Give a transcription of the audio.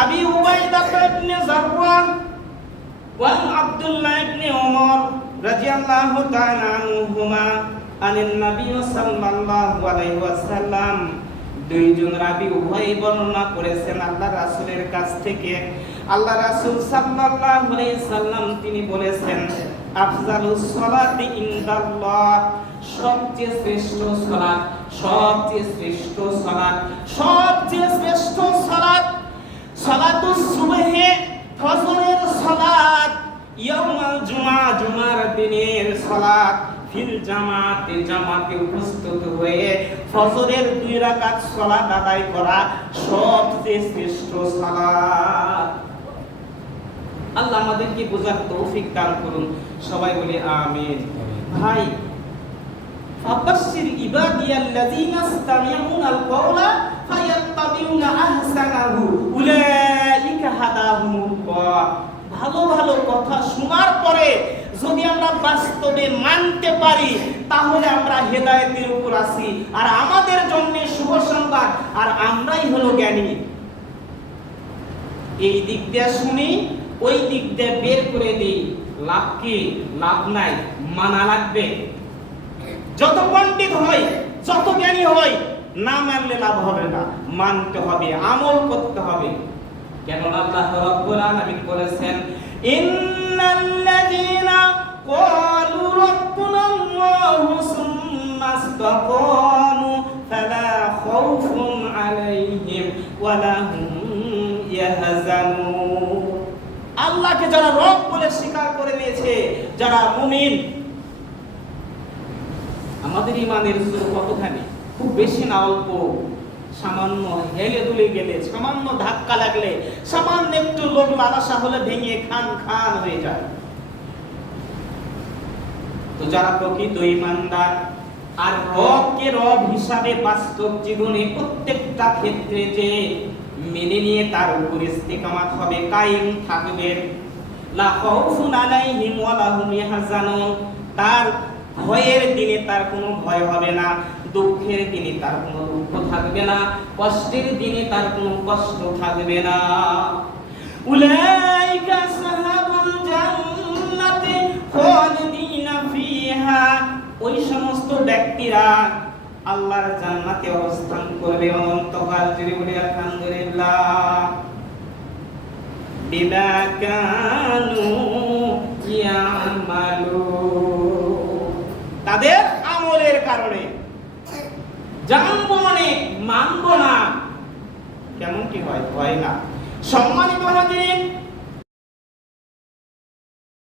আবি উবাইদা ইবনে জাররাহ ওয়া আব্দুল্লাহ ইবনে ওমর রাদিয়াল্লাহু তাআলা আনহুমা আনিন নবী সাল্লাল্লাহু আলাইহি ওয়াসাল্লাম, দুইজন রাবী উভয় বর্ণনা করেছেন আল্লাহর রাসূলের কাছ থেকে। আল্লাহ রাসূল সাল্লাল্লাহু আলাইহি সাল্লাম তিনি বলেছেন, আফজালুস সালাতি ইনদাল্লাহ, সবচেয়ে শ্রেষ্ঠ সালাত, সবচেয়ে শ্রেষ্ঠ সালাত, সবচেয়ে শ্রেষ্ঠ সালাত সালাতুস সুবহে, ফজরের সালাত, ইয়াউমুল জুমআ, জুমার দিনের সালাত, ফিল জামাতে, জামাতে উপস্থিত হয়ে ফজরের 2 রাকাত সালাত আদায় করা সবচেয়ে শ্রেষ্ঠ সালাত। আল্লাহ আমাদেরকে বোঝার তৌফিক দান করুন, সবাই বলি আমিন। ভাই, ফাবাশশির ইবাদিয়াল্লাযীনা ইসতামিউনাল কাওলা ফায়াত্তাবিউনা আহসানাহু উলাইকা হাদাহুমুল্লাহ। ভালো ভালো কথা শোনার পরে যদি আমরা বাস্তবে মানতে পারি তাহলে আমরা হেদায়েতের উপর আছি, আর আমাদের জন্য শুভ সংবাদ, আর আমরাই হলো জ্ঞানী। এই দিক দিয়ে শুনি, ওই দিক দিয়ে বের করে দিই, লাভ কি? লাভ নাই, মানা লাগবে। যত পণ্ডিত হয়, যত জ্ঞানী হয়, না মানলে লাভ হবে না, মানতে হবে, আমল করতে হবে। কেন আল্লাহ রাব্বুল আলামিন বলেছেন, ইন্নাল্লাযীনা ক্বালু রাব্বুনাল্লাহু সুম্মা ইসতাকামু ফালা খাউফুন আলাইহিম ওয়া লা হুম ইয়াহজানুন। আল্লাহকে যারা রব বলে স্বীকার করে নিয়েছে, যারা মুমিন, আমাদের ইমানের জোর কতখানি? খুব বেশি না, অল্প। সামান্য হেলে দুলে গেলে, সামান্য ধাক্কা লাগলে, সামান্য একটু লোভ লালসা হলে ভেঙে খান খান হয়ে যায়। তো যারা প্রকৃত ঈমানদার আর রবকে রব হিসাবে বাস্তব জীবনে প্রত্যেকটা ক্ষেত্রে যে মেনে নিয়ে তার উপর ইস্তিকামাত হবে, কায়েম থাকবে, লা খাউফুন আলাইহিম ওয়া লা হুম ইয়াহজানুন, তার ভয়ের দিনে তার কোনো ভয় হবে না, দুঃখের দিনে তার কোনো দুঃখ থাকবে না, কষ্টের দিনে তার কোনো কষ্ট থাকবে না। উলাইকা আসহাবুল জান্নাতি খালিদিনা ফিহা, ওই সমস্ত ব্যক্তিরা আল্লাহর জান্নাতে অবস্থান করবে অনন্তকাল। জুড়ে বলি আলহামদুলিল্লাহ। বিমা কানু ইয়ামালুন, তাদের আমলের কারণে। জানবো অনেক, মানবো না, কেমন কি হয়? হয় না। সম্মানিত হাজিরিন,